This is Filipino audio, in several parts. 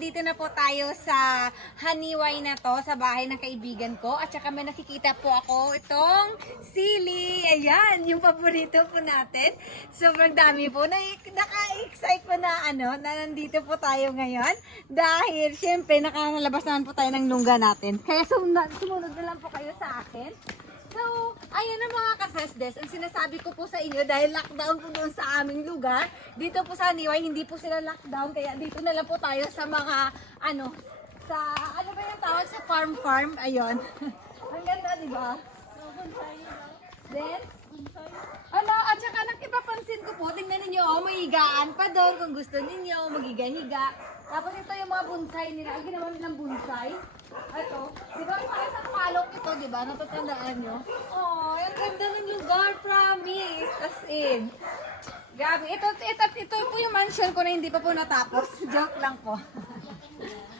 na po tayo sa Haniway na to, sa bahay ng kaibigan ko. At saka may nakikita po ako itong sili. Ayan, yung paborito po natin. Sobrang dami po. Na, naka-excite po na ano, na nandito po tayo ngayon. Dahil, syempre, nakalabas naman po tayo ng lungga natin. Kaya sumunod na lang po kayo sa akin. So, ayun na mga kasesdes, ang sinasabi ko po sa inyo dahil lockdown po doon sa aming lugar, dito po sa Niway, hindi po sila lockdown, kaya dito na lang po tayo sa mga, ano, sa, ano ba yung tawag? Sa farm farm, ayun. ang ganda, di ba? Then, ano, at saka nakipapansin ko po, tingnan ninyo, oh, may higaan pa doon kung gusto ninyo, magiga-higa. Tapos ito yung mga bonsai nila, ang ginawa nilang bonsai. Ito, di ba parang sa palok ito, di ba? Natatandaan nyo? Oh, ang ganda ng lugar, promise. As in. Grabe, ito, ito, ito po yung mansion ko na hindi pa po natapos. Joke lang po.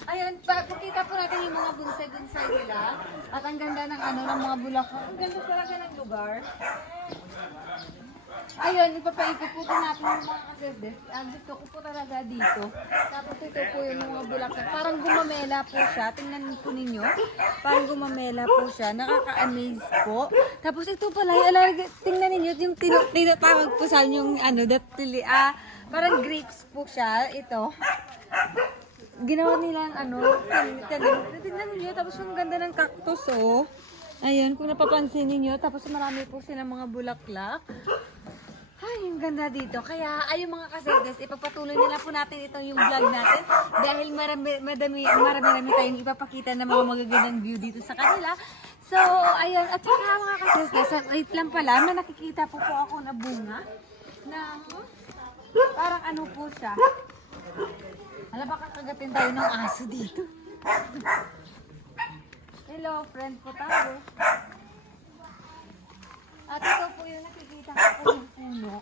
Ayun, pa, pakita po natin yung mga bonsai-bonsai nila. At ang ganda ng ano, ng mga bulaklak. Ang ganda talaga ng lugar. Ayun, ipapaikot po natin yung mga kasesdes. Ang gusto ko po talaga dito. Tapos ito po yung mga bulaklak. Parang gumamela po siya. Tingnan po ninyo. Parang gumamela po siya. Nakaka-amaze po. Tapos ito pala, yung alarga, tingnan ninyo yung tinatawag po sa yung ano, datili, ah, parang grapes po siya. Ito ginawa nilang ano, tin- tingnan ninyo, tapos yung ganda ng cactus, oh. Ayun, kung napapansin ninyo, tapos marami po silang mga bulaklak. Ay, yung ganda dito. Kaya, ayun mga kasedes, ipagpatuloy nila po natin ito yung vlog natin dahil marami, madami, marami, marami tayong ipapakita ng mga magagandang view dito sa kanila. So, ayun. At saka mga kasedes, wait lang pala, may nakikita po po ako na bunga na parang ano po siya. Alam ba kakagatin tayo ng aso dito? Hello, friend po tayo. At ito po yung nakikita ko yung puno.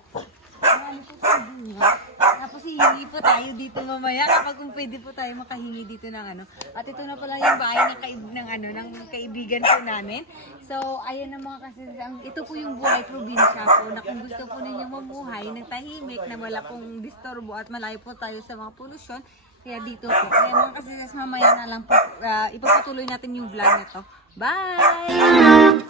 Marami. Tapos hihingi po tayo dito mamaya kapag kung pwede po tayo makahingi dito ng ano. At ito na pala yung bahay ng, kaib ng, ano, ng kaibigan po namin. So, ayun na mga kasi, ang- ito po yung buhay probinsya po na kung gusto po ninyo mamuhay ng tahimik na wala pong disturbo at malayo po tayo sa mga polusyon, kaya dito po. Kaya mga kasi mamaya na lang po, ah, ipapatuloy natin yung vlog na to. Bye!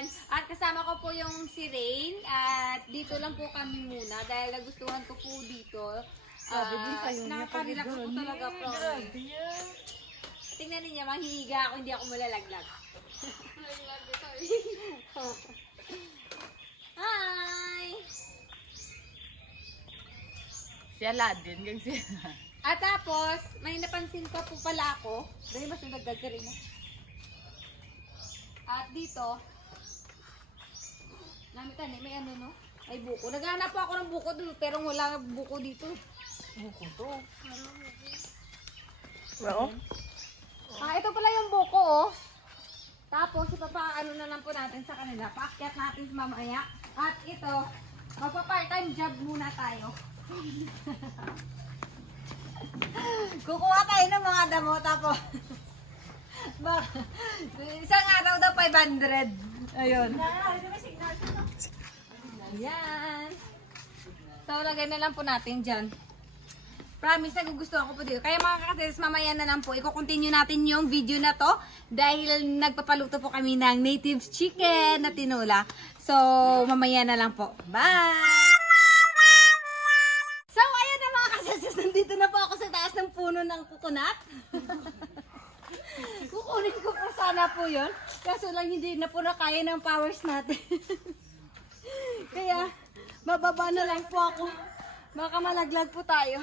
Ayun. At kasama ko po yung si Rain. At dito lang po kami muna dahil nagustuhan ko po dito. Sabi din sa'yo, Nakaka-relax po talaga, promise. Tingnan niyo, manghihiga ako, hindi ako malalaglag. Hi! Si Aladdin, kag si... At tapos, may napansin pa po pala ako. Dahil mas nagdagdag ka rin. At dito, namitan eh, may ano no? May buko. Naghanap po ako ng buko doon, pero wala buko dito. Buko to. Ah, ito pala yung buko oh. Tapos, ipapaano na lang po natin sa kanila. Paakyat natin mamaya. At ito, magpa-part-time job muna tayo. Kukuha tayo ng mga damo tapos ba, isang araw daw 500. Ayun. Ayan. So, lagay na lang po natin dyan. Promise, nagugustuhan ko po dito. Kaya mga kakasis, mamaya na lang po, i-continue natin yung video na to dahil nagpapaluto po kami ng native chicken na tinola. So, mamaya na lang po. Bye! So, ayan na mga kakasis, nandito na po ako sa taas ng puno ng coconut. Kukunin ko po sana po yun. Kaso lang hindi na po na kaya ng powers natin. Kaya, mababa na lang po ako. Baka malaglag po tayo.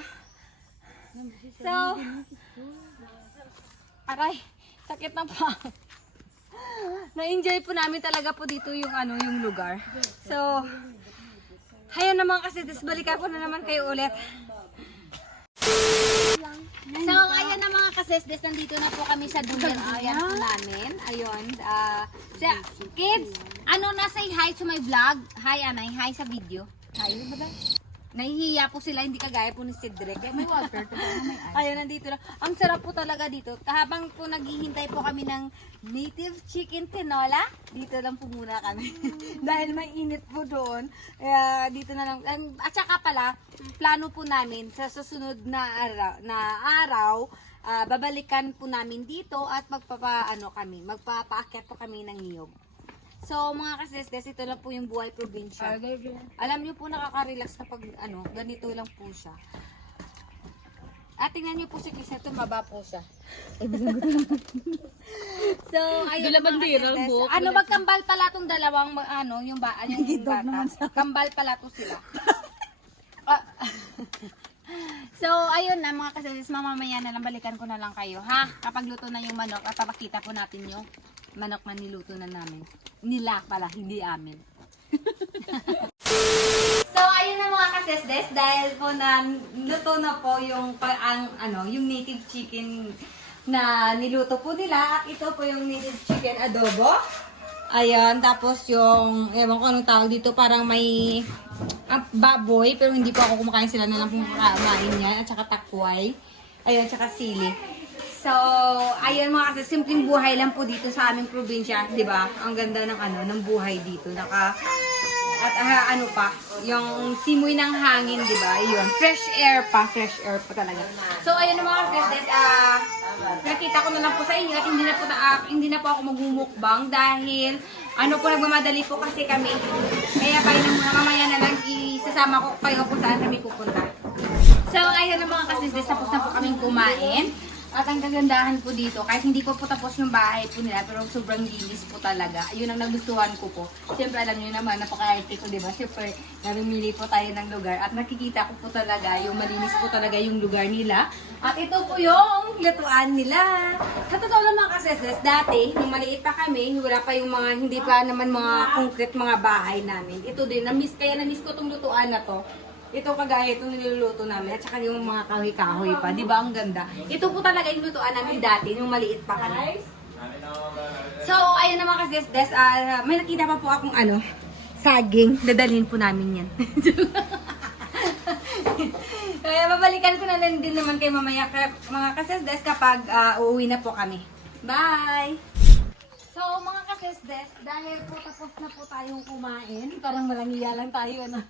So, aray, sakit na pa. Na-enjoy po namin talaga po dito yung ano, yung lugar. So, Hayaan naman kasi, tapos balikan ko na naman kayo ulit. So, ayan na mga kasesdes, nandito na po kami sa dulo ng ayan po namin. Ayun. ah, sa, kids, ano na say hi to my vlog? Hi, Anay. Hi sa video. Hi, ba Nahihiya po sila, hindi kagaya po ni Cedric. May water to ba? May nandito lang. Ang sarap po talaga dito. Habang po naghihintay po kami ng native chicken tinola, dito lang po muna kami. Dahil may init po doon. Kaya dito na lang. At saka pala, plano po namin sa susunod na araw, na araw ah, babalikan po namin dito at magpapa ano kami, magpapaakyat po kami ng niyog. So mga kasesdes, ito lang po yung buhay probinsya. Alam niyo po nakaka-relax kapag ano, ganito lang po siya. At tingnan niyo po si Chris, tumaba po siya. so, ayun bandera, kasesdes. buhok, Ano, magkambal pala tong dalawang, ano, yung ba, ano, yung bata. Kambal pala to sila. Ah. so, ayun na mga kasesdes, mamamaya na lang balikan ko na lang kayo, ha? Kapag luto na yung manok, at papakita po natin yung manok na niluto na namin. Nila pala, hindi amin. So, ayun na mga kasesdes, dahil po na luto na po yung ang, ano, yung native chicken na niluto po nila. At ito po yung native chicken adobo. Ayan, tapos yung, ewan ko anong tawag dito, parang may ah, baboy, pero hindi po ako kumakain sila na lang kumakain yan. At saka takway. Ayun, at saka sili. So, ayun mga kasi, simpleng buhay lang po dito sa aming probinsya, di ba? Ang ganda ng ano, ng buhay dito. Naka, at ah, ano pa, yung simoy ng hangin, di ba? Yun, fresh air pa, fresh air pa talaga. So, ayun mga kasesdes, ah, nakita ko na lang po sa inyo at hindi na po, na, ah, hindi na po ako magmumukbang dahil ano po, nagmamadali po kasi kami. Kaya kayo na muna, mamaya na lang isasama ko kayo kung saan kami pupunta. So, ayun mga kasisdes, tapos na po kaming kumain. At ang kagandahan po dito, kahit hindi po po tapos yung bahay po nila, pero sobrang linis po talaga. Yun ang nagustuhan ko po. Siyempre, alam niyo naman, napaka-arte ko, di ba? Siyempre, namimili po tayo ng lugar at nakikita ko po talaga yung malinis po talaga yung lugar nila. At ito po yung lutuan nila. Sa totoo lang mga kasesdes, dati, nung maliit pa kami, wala pa yung mga, hindi pa naman mga concrete mga bahay namin. Ito din, na-miss, kaya na-miss ko tong lutuan na to. Ito kagaya itong niluluto namin at saka yung mga kahoy-kahoy pa. Di ba ang ganda? Ito po talaga yung lutuan namin dati nung maliit pa kami. So, ayun naman kasi des, ah, may nakita pa po akong ano, saging. Dadalhin po namin yan. Kaya babalikan ko na lang din naman kay mamaya kaya, mga kasesdes kapag ah, uuwi na po kami. Bye! So, mga kasesdes, dahil po tapos na po tayong kumain, parang malangiya lang tayo, ano?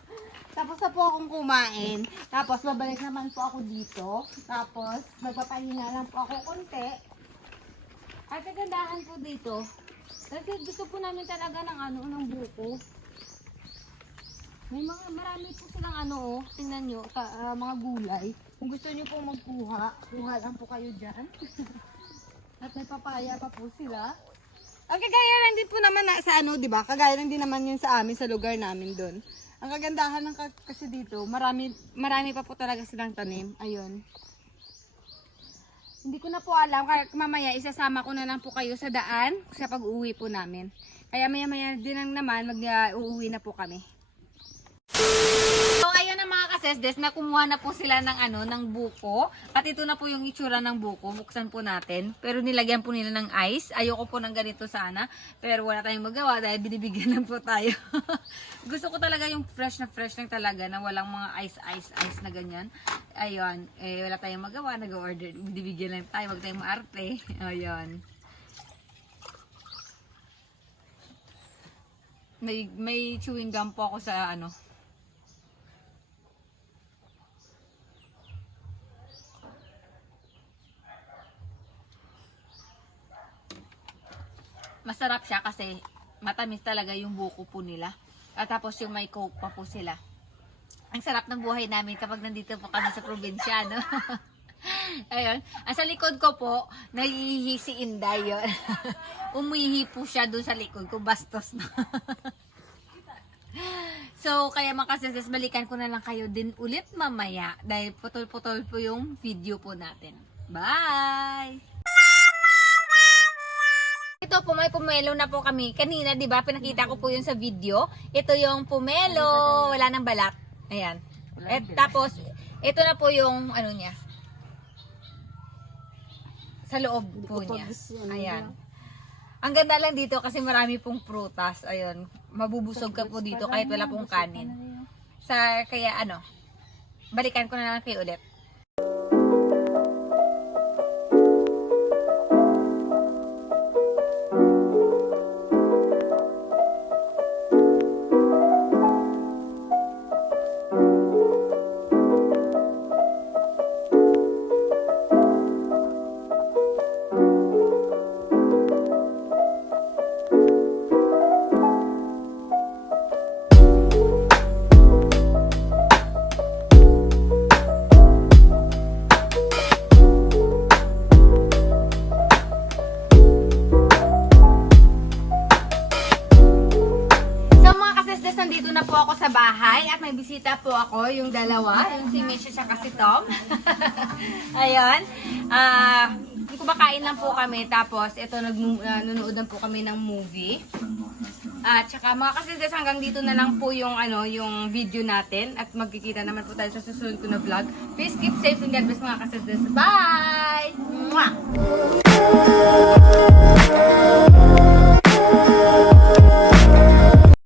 tapos na po akong kumain, tapos babalik naman po ako dito, tapos magpapahinga lang po ako konti. At kagandahan po dito, kasi gusto po namin talaga ng ano, ng buko. May mga marami po silang ano, oh, tingnan nyo, ka, ah, mga gulay. Kung gusto nyo po magkuha, kuha lang po kayo dyan. At may papaya pa po sila. Ang kagaya lang din po naman na, sa ano, di ba? Kagaya lang din naman yun sa amin, sa lugar namin doon. Ang kagandahan ng ka- kasi dito, marami, marami pa po talaga silang tanim. Ayun. Hindi ko na po alam, kaya mamaya isasama ko na lang po kayo sa daan sa pag-uwi po namin. Kaya maya-maya din lang naman, mag-uuwi na po kami. So, ayun na mga kasesdes, na kumuha na po sila ng ano, ng buko. At ito na po yung itsura ng buko. Buksan po natin. Pero nilagyan po nila ng ice. Ayoko po ng ganito sana. Pero wala tayong magawa dahil binibigyan lang po tayo. Gusto ko talaga yung fresh na fresh lang talaga na walang mga ice, ice, ice na ganyan. Ayun. Eh, wala tayong magawa. Nag-order. Binibigyan lang tayo. Huwag tayong maarte. Ayun. May, may chewing gum po ako sa ano, masarap siya kasi matamis talaga yung buko po nila. At tapos yung may coke pa po sila. Ang sarap ng buhay namin kapag nandito po kami sa probinsya, no? Ayun. Ang sa likod ko po, naihihi si Inday yun. Umihi po siya doon sa likod ko, bastos na. so, kaya mga kasesdes, balikan ko na lang kayo din ulit mamaya dahil putol-putol po yung video po natin. Bye! Ito po, may pumelo na po kami. Kanina, di ba, pinakita ko po yun sa video. Ito yung pumelo, wala nang balat. Ayan. At tapos, ito na po yung, ano niya, Sa loob po niya. ano Ayan. Ang ganda lang dito kasi marami pong prutas. Ayun. Mabubusog ka po dito kahit wala pong kanin. Sa, kaya ano, balikan ko na lang kayo ulit. At saka si Tom. Ayun. Ah, kumakain lang po kami tapos ito nag nanonood lang po kami ng movie. At saka mga kasesdes, hanggang dito na lang po yung ano, yung video natin at magkikita naman po tayo sa susunod ko na vlog. Please keep safe and God bless mga kasesdes. Bye! Mwah!